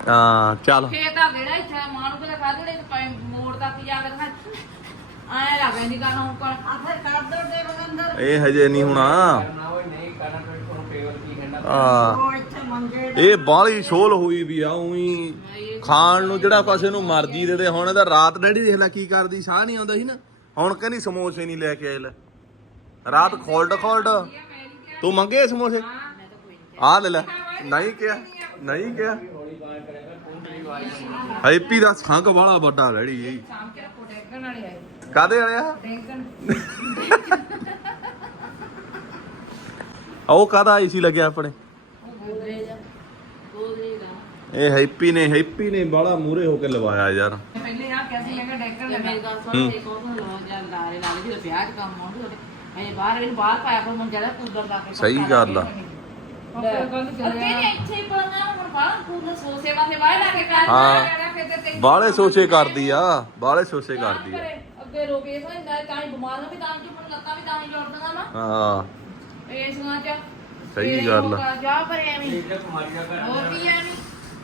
Speaker 3: ਹਾਂ ਚੱਲ।
Speaker 6: ਖੇਤ ਆ ਕਿਹੜਾ ਇੱਥੇ ਮਾਂ ਨੂੰ ਕਿਤੇ ਖਾਦੇ ਨੇ ਪਾਈ ਮੋੜ ਤੱਕ ਜਾ ਕੇ ਦਿਖਾ ਆਏ ਲੱਗ ਜਾਂਦੀ ਗੱਲ ਹੁਣ ਕੋਲ
Speaker 5: ਆ ਫਿਰ ਕਰ ਦੋ ਟੇਬਲ ਅੰਦਰ।
Speaker 3: ਇਹ ਹਜੇ ਨਹੀਂ ਹੋਣਾ।
Speaker 5: ਮੰਜੇ
Speaker 3: ਇਹ ਬਾਹਲੀ ਸੋਲ ਹੋਈ ਵੀ ਆ ਉਹੀ ਖਾਣ ਨੂੰ ਜਿਹੜਾ ਕਿਸੇ ਨੂੰ ਮਰਜ਼ੀ ਦੇ ਦੇ। ਹੁਣ ਇਹਦਾ ਰਾਤ ਡੈਡੀ ਦੇਖ ਲੈ ਕੀ ਕਰਦੀ ਸਾਹ ਨਹੀਂ ਆਉਂਦਾ ਸੀ ਨਾ। ਹੁਣ ਕਹਿੰਦੀ ਸਮੋਸੇ ਨਹੀਂ ਲੈ ਕੇ ਆਏ ਲੈ। ਰਾਤ ਖੋਲਡ ਖੋਲਡ। ਤੂੰ ਮੰਗੇ ਸਮੋਸੇ? ਆ ਲੈ ਲੈ। ਨਹੀਂ ਕਿਹਾ ਨਹੀਂ ਕਿਹਾ। ਹੈਪੀ ਦਾ ਸੰਗ ਵਾਲਾ ਵੱਡਾ
Speaker 4: ਵਾਲੇ ਆਏ?
Speaker 3: ਕਾਦੇ ਵਾਲਿਆ
Speaker 4: ਡੈਂਗਣ
Speaker 3: ਉਹ ਕਾਦਾ ਏਸੀ ਲੱਗਿਆ ਆਪਣੇ? ਇਹ ਹੈਪੀ ਨੇ ਹੈਪੀ ਨੇ ਬਾਲਾ ਮੂਰੇ ਹੋ ਕੇ ਲਵਾਇਆ ਯਾਰ।
Speaker 4: ਪਹਿਲੇ ਆ ਕਿਹਾ ਸੀ ਮੈਂ ਕਿਹਾ ਡੈਂਗਣ
Speaker 6: ਤੇ
Speaker 4: ਲੱਗਾ
Speaker 6: ਮੇਰੀ ਗੱਲ ਸੁਣ ਤੇ ਕੋਹ ਲੋ ਜਾਂ ਲਾਰੇ ਲਾ ਲਈ ਵਿਆਹ ਚ ਕੰਮ ਆਉਂਦੇ ਇਹ ਬਾਹਰ ਇਹਨੂੰ ਬਾਹਰ ਪਾਇਆ ਕੋਈ ਮੰਜਾ ਦਾ ਕੂਲਰ ਲਾ ਕੇ
Speaker 3: ਸਹੀ ਗੱਲ ਆ।
Speaker 6: ਨੇ
Speaker 3: ਬਾਲੇ ਸੋਚੇ ਕਰਦੀ ਆ ਬਾਲੇ ਸੋਚੇ ਕਰਦੀ ਆ।
Speaker 6: ਅੱਗੇ ਰੋਕੇ ਹੁੰਦਾ ਤਾਂ ਹੀ ਬਿਮਾਰ ਵੀ ਤਾਂ ਕਿ ਹੁਣ ਲੱਤਾਂ ਵੀ ਤਾਂ ਹੀ ਜੋੜਦੀਆਂ ਨਾ।
Speaker 3: ਹਾਂ।
Speaker 6: ਇਸ ਨਾਲ ਚ
Speaker 3: ਸਹੀ ਗੱਲ ਆ।
Speaker 6: ਜਾ ਪਰ ਐਵੇਂ। ਹੋਰ ਕੀ ਐਵੇਂ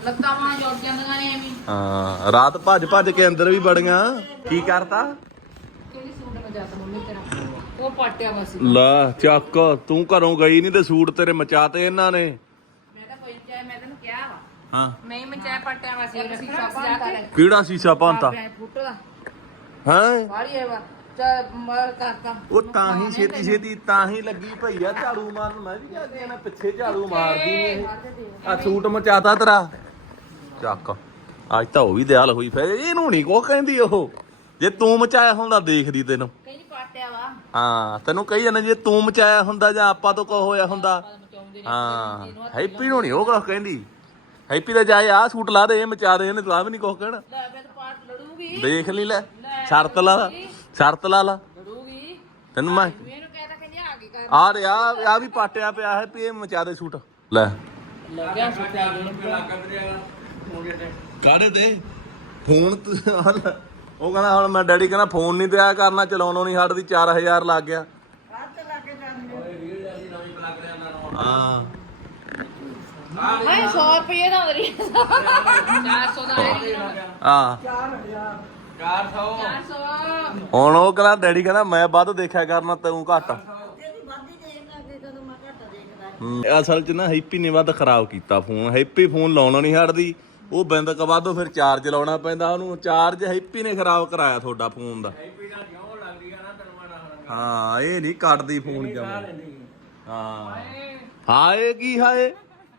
Speaker 6: ਲੱਤਾਂ ਮਾਂ ਜੋੜ ਜਾਂਦੀਆਂ ਨੇ ਐਵੇਂ।
Speaker 3: ਹਾਂ ਰਾਤ ਭੱਜ ਭੱਜ ਕੇ ਅੰਦਰ ਵੀ ਬੜੀਆਂ ਕੀ ਕਰਤਾ?
Speaker 4: ਕਿਹੜੀ ਸੂਟ ਮਜਾਤਾ ਮੰਮੀ ਤੇਰਾ? ਉਹ ਪਾਟਿਆ ਵਾ ਸੀ।
Speaker 3: ਲੈ ਚੱਕ। ਤੂੰ ਘਰੋਂ ਗਈ ਨਹੀਂ ਤੇ ਸੂਟ ਤੇਰੇ ਮਚਾਤੇ ਇਹਨਾਂ ਨੇ।
Speaker 6: ਮੈਂ ਤਾਂ ਕੋਈ ਚਾਹ ਮੈਂ ਤੈਨੂੰ ਕਿਹਾ ਵਾ।
Speaker 3: ਹਾਂ।
Speaker 4: ਮੈਂ ਹੀ ਮਚਾਇਆ ਪਾਟਿਆ ਵਾ ਸੀ। ਉਹਨੇ ਸੀਸਾ ਕੇ
Speaker 3: ਕਿਹੜਾ ਸੀਸਾ ਭਾਂਤਾ
Speaker 6: ਮੈਂ ਫੁੱਟ ਦਾ
Speaker 3: ਹੈ?
Speaker 6: ਬਾਹਲੀ ਹੈ ਵਾ। ਕਰਤਾ।
Speaker 3: ਉਹ ਤਾਂ ਹੀ ਛੇਤੀ ਛੇਤੀ ਤਾਂ ਹੀ ਲੱਗੀ ਭਈਆ ਝਾੜੂ ਮਾਰਨ। ਮੈਂ ਵੀ ਕਿਹਾ ਕਿ ਨਾ ਪਿੱਛੇ ਝਾੜੂ ਮਾਰਦੀ ਨਹੀਂ ਇਹ। ਆ ਸੂਟ ਮਚਾਤਾ ਤੇਰਾ। ਚੱਕ। ਅੱਜ ਤਾਂ ਉਹ ਵੀ ਦਿਆਲ ਹੋਈ ਫਿਰ। ਇਹਨੂੰ ਨਹੀਂ ਕੋ ਕਹਿੰਦੀ ਉਹ। ਜੇ ਤੂੰ ਮਚਾਇਆ ਹੁੰਦਾ ਦੇਖਦੀ ਤੈਨੂੰ।
Speaker 6: ਕਹਿੰਦੀ ਪਾਟਿਆ ਵਾ।
Speaker 3: ਹਾਂ ਤੈਨੂੰ ਕਹੀ ਜਾਂਦੇ ਜੇ ਤੂੰ ਮਚਾਇਆ ਹੁੰਦਾ ਜਾਂ ਆਪਾਂ ਤੋਂ ਕੋ ਹੋਇਆ ਹੁੰਦਾ।
Speaker 6: ਮਚਾਉਂਦੇ ਨੇ।
Speaker 3: ਹਾਂ ਹੈਪੀ ਨੂੰ ਨਹੀਂ ਉਹ ਕੁਛ ਕਹਿੰਦੀ। ਹੈਪੀ ਦਾ ਜਾਏ ਆ ਸੂਟ ਲਾ ਦੇ ਇਹ ਮਚਾ ਦੇ ਇਹਨੇ ਤਾਂ ਵੀ ਨਹੀਂ ਕੁਛ ਕਹਿਣਾ।
Speaker 6: ਲੈ ਮੈਂ ਤਾਂ ਪਾਟ ਲੜੂਗੀ।
Speaker 3: ਦੇਖ ਲਈ ਲੈ ਸ਼ਰਤ ਲਾ। ਸ਼ਰਤ ਲਾ ਲਾ।
Speaker 6: ਲੜੂਗੀ।
Speaker 3: ਤੈਨੂੰ ਮੈਂ
Speaker 6: ਮੈਨੂੰ ਕਹਿਤਾ ਕਹਿੰਦੀ ਆ ਕੀ ਕਰ
Speaker 3: ਆ ਰਿਹਾ ਆ ਵੀ ਪਾਟਿਆ ਪਿਆ ਹੈ ਵੀ ਇਹ ਮਚਾ ਦੇ ਸੂਟ। ਲੈ। ਕਾੜੇ ਤੇ ਫੋਨ ਤੇ ਉਹ ਕਹਿੰਦਾ ਹੁਣ ਮੈਂ ਡੈਡੀ ਕਹਿੰਦਾ ਫੋਨ ਨਹੀਂ ਦਿਆ ਕਰਨਾ ਚਲਾਉਣੋਂ ਨਹੀਂ ਹਟਦੀ 4000 ਲੱਗ ਗਿਆ। ਹਾਂ।
Speaker 6: ਹਾਏ 100 ਰੁਪਏ ਦਾ ਹੁੰਦੀ 400 ਦਾ ਹੈ।
Speaker 3: ਆ
Speaker 2: 400
Speaker 6: 400
Speaker 3: ਹੁਣ ਉਹ ਕਹਿੰਦਾ ਡੈਡੀ ਕਹਿੰਦਾ ਮੈਂ ਵੱਧ ਦੇਖਿਆ ਕਰਨਾ ਤੂੰ ਘੱਟ। ਹਮ, ਅਸਲ 'ਚ ਨਾ ਹੈਪੀ ਨੇ ਵੱਧ ਖਰਾਬ ਕੀਤਾ ਫੋਨ ਹੈਪੀ ਫੋਨ ਲਾਉਣਾ ਨਹੀਂ ਹਟਦੀ। ਉਹ ਬਿੰਦ ਕਵਾਦੋ ਫਿਰ ਚਾਰਜ ਲਾਉਣਾ ਪੈਂਦਾ ਉਹਨੂੰ। ਚਾਰਜ ਹੈਪੀ ਨੇ ਖਰਾਬ ਕਰਾਇਆ ਤੁਹਾਡਾ ਫੋਨ ਦਾ। ਹਾਂ ਇਹ ਨਹੀਂ ਕੱਟਦੀ ਫੋਨ ਜਮਾ। ਹਾਂ। ਹਾਏ। ਕੀ ਹਾਏ?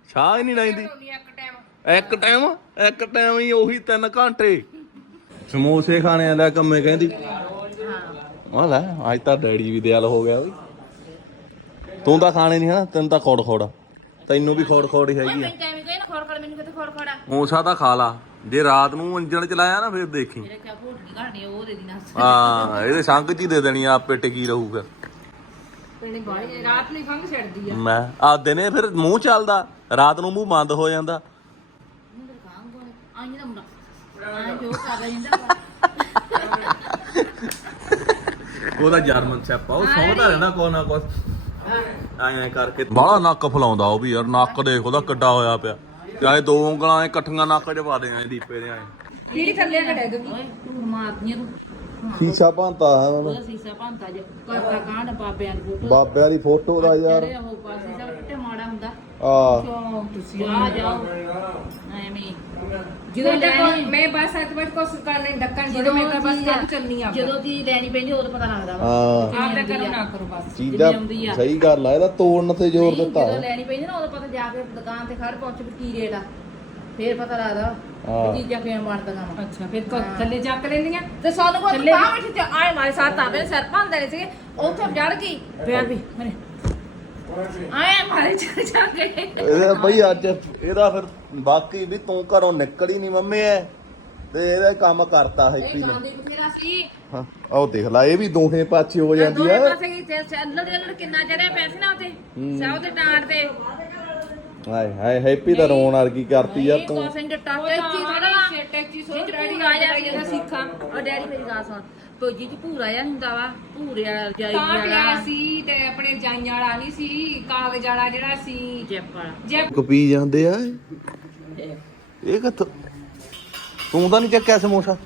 Speaker 3: ਛਾਹ ਹੀ ਨਹੀਂ ਲੈਂਦੀ।
Speaker 6: ਇੱਕ ਟਾਈਮ
Speaker 3: ਇੱਕ ਟਾਈਮ ਇੱਕ ਟਾਈਮ ਹੀ ਉਹੀ 3 ਘੰਟੇ। ਸਮੋਸੇ ਖਾਣੇ ਆਂਦਾ ਕੰਮੇ ਕਹਿੰਦੀ। ਆ ਲੈ ਅੱਜ ਤਾਂ ਡੈਡੀ ਵੀ ਦਿਆਲ ਹੋ ਗਿਆ ਓਏ। ਤੂੰ ਤਾਂ ਖਾਣੇ ਨਹੀਂ ਹਨਾ ਤੈਨੂੰ ਤਾਂ ਖੋੜ ਖੋੜ। ਤੈਨੂੰ ਵੀ ਖੋੜ ਖੋੜ ਹੀ ਹੈਗੀ ਆ।
Speaker 6: ਮੈਨੂੰ ਕੋਈ ਨਾ ਖੋੜ ਖੜ ਮੈਨੂੰ ਕਿਤੇ ਖੋੜ ਖੜਾ
Speaker 3: ਮੂਸਾ ਤਾਂ ਖਾ ਲਾ। ਜੇ ਰਾਤ ਨੂੰ ਇੰਜਣ ਚਲਾਇਆ ਨਾ ਫਿਰ ਦੇਖੀ।
Speaker 6: ਮੇਰੇ ਕਿਆ ਭੂਟ ਨਹੀਂ ਘੜਨੀ ਉਹ ਦੇ ਦਿਨਾ
Speaker 3: ਹਾਂ ਇਹਦੇ ਸੰਗ ਚ ਹੀ ਦੇ ਦੇਣੀ ਆ, ਆਪੇ ਟਿਕੀ ਰਹੂਗਾ।
Speaker 6: ਪਿੰਡ ਬਾੜੀ ਰਾਤ ਨੂੰ ਖੰਗ ਛੱਡਦੀ ਆ।
Speaker 3: ਮੈਂ ਆ ਦਿਨੇ ਫਿਰ ਮੂੰਹ ਚੱਲਦਾ ਰਾਤ ਨੂੰ ਮੂੰਹ ਬੰਦ ਹੋ ਜਾਂਦਾ।
Speaker 6: ਆਈ ਮੁੰਡਾ।
Speaker 3: ਉਹਦਾ ਜਰਮਨ ਛਾਪਾ ਉਹ ਸੌਂਦਾ ਰਹਿੰਦਾ ਕੋ ਨਾ ਕੋ। ਐਂ ਕਰਕੇ। ਬਾਹਲਾ ਨੱਕ ਫਲਾਉਂਦਾ ਉਹ ਵੀ ਯਾਰ ਨੱਕ ਦੇਖ ਉਹਦਾ ਕਿੱਡਾ ਹੋਇਆ ਪਿਆ। ਚਾਹੇ ਦੋ ਉਂਗਲਾਂ ਐ ਇਕੱਠੀਆਂ ਨੱਕ ਚ ਪਾ ਦੇ ਐ ਦੀਪੇ ਦੇ ਐ
Speaker 6: ਕਿਹੜੀ ਥੱਲੇ ਘੜਿਆ ਗਈ। ਓਏ ਤੂੰ ਮਾਰਦੀਆਂ ਤੂੰ।
Speaker 3: ਸ਼ੀਸ਼ਾ ਭਾਂਤਾ ਹੈ
Speaker 6: ਉਹਦਾ ਸੀਸਾ ਭੰਤਾ ਜੇ ਕਰਤਾ ਕਾਂਡ ਬਾਬਿਆਂ ਦੀ ਫੋਟੋ।
Speaker 3: ਬਾਬੇ ਵਾਲੀ ਫੋਟੋ ਦਾ
Speaker 6: ਜਿਹੜੇ ਉਹ ਪਾਸੀ ਸਭ ਟੁੱਟੇ ਮਾੜਾ ਹੁੰਦਾ।
Speaker 3: ਆ
Speaker 6: ਤੁਸੀਂ ਆ ਜਾਓ। ਐਵੇਂ।
Speaker 4: ਜਦੋਂ ਤੱਕ ਮੈਂ ਬਸ ਅੱਜ ਬਸ ਕੋਸ਼ਿਸ਼ ਕਰ ਲੈਂ ਡੱਕਣ ਜਦੋਂ ਮੈਂ ਤਾਂ ਬਸ ਕੰਮ ਚੱਲਨੀ ਆ
Speaker 6: ਜਦੋਂ ਦੀ ਲੈਣੀ ਪੈਂਦੀ ਉਦੋਂ ਪਤਾ ਲੱਗਦਾ ਵਾ।
Speaker 3: ਹਾਂ।
Speaker 4: ਆਪ ਦਾ ਕਰੋ ਨਾ ਕਰੋ ਬਸ।
Speaker 3: ਚੀਜ਼ਾਂ
Speaker 6: ਆਉਂਦੀ ਆ।
Speaker 3: ਸਹੀ ਗੱਲ ਆ ਇਹਦਾ ਤੋੜਨ ਤੇ ਜ਼ੋਰ
Speaker 6: ਨਹੀਂ,
Speaker 3: ਦਿੱਤਾ
Speaker 6: ਜਦੋਂ ਲੈਣੀ ਪੈਂਦੀ ਨਾ ਉਦੋਂ ਪਤਾ ਜਾ ਕੇ ਦੁਕਾਨ ਤੇ ਖੜ ਪਹੁੰਚ ਵੀ ਕੀ ਰੇਟ ਆ। ਫੇਰ ਪਤਾ ਲੱਗਦਾ
Speaker 3: ਹਾਂ।
Speaker 6: ਵੀ ਚੀਜ਼ਾਂ ਕਿਵੇਂ ਬਣਦੀਆਂ ਵਾ।
Speaker 4: ਅੱਛਾ ਫਿਰ ਕੋ ਥੱਲੇ ਚੱਕ ਲੈਂਦੀਆਂ?
Speaker 6: ਤੇ ਸਾਨੂੰ ਕੋ
Speaker 4: ਥੱਲੇ
Speaker 6: ਤਾਂ ਵਿੱਚ ਆਏ ਮਾਰੇ ਸਾਥ ਆਵੇ ਸਿਰ ਭੰਦੇ ਸੀਗੇ। ਉੱਥੇ ਜੜ ਗਈ। ਫੇਰ ਵੀ ਮਨੇ ਆਏ ਮਾਰੇ ਚੜ ਜਾ ਕੇ
Speaker 3: ਇਹਦਾ ਬਈ ਅੱਜ ਇਹਦਾ ਫਿਰ ਬਾਕੀ ਵੀ ਤੂੰ ਘਰੋਂ ਨਿਕਲ ਹੀ ਨਹੀਂ ਮੰਮੀ ਐ। ਤੇ ਇਹਦਾ ਕੰਮ ਕਰਤਾ ਹੈਪੀ ਨੇ
Speaker 6: ਬਥੇਰਾ ਸੀ।
Speaker 3: ਹਾਂ ਆਹ ਦੇਖ ਲੈ ਇਹ ਵੀ ਦੋਹੇ ਪਾਸੇ ਹੋ ਜਾਂਦੀ
Speaker 6: ਦੋਵੇਂ
Speaker 3: ਆ।
Speaker 6: ਪਾਸੇ ਤੇ ਚੱਲ ਚੱਲ ਕਿੰਨਾ ਚੜਿਆ ਪੈਸੇ ਨਾ ਉਤੇ ਸਾਹ ਤੇ ਡਾਂਟ ਤੇ।
Speaker 3: ਹਾਏ ਹਾਏ ਹੈਪੀ ਤਾਂ ਰੋਣ ਵਰਗੀ ਕਰਤੀ ਆ
Speaker 6: ਇਹ
Speaker 3: ਤੂੰ।
Speaker 6: ਕੋਸਨ ਦੇ ਟੱਕ ਟੈਕਸੀ ਥੋੜਾ
Speaker 4: ਟੈਕਸੀ ਸੋ
Speaker 6: ਆਇਆ ਸੀ ਇਹਦਾ ਸਿੱਖਾ। ਉਹ ਡੈਡੀ ਮੇਰੀ ਗੱਲ ਸੁਣ। ਫੌਜੀ ਚ ਭੂਰਾ ਆਇਆ ਹੁੰਦਾ ਵਾ ਭੂਰੇ ਵਾਲਾ ਜਾਈ
Speaker 4: ਤਾਂ ਪਿਆ
Speaker 6: ਵਾਲਾ
Speaker 4: ਸੀ ਤੇ ਆਪਣੇ ਜਾਈਆਂ ਵਾਲਾ ਨਹੀਂ ਸੀ ਕਾਗਜ਼ ਵਾਲਾ ਜਿਹੜਾ ਸੀ।
Speaker 6: ਜੈਪ ਵਾਲਾ।
Speaker 4: ਜੇ
Speaker 3: ਕਪੀ ਜਾਂਦੇ ਆ ਇਹ? ਕਿੱਥੋਂ? ਤੂੰ ਤਾਂ ਨਹੀਂ ਚੱਕਿਆ ਸਮੋਸਾ?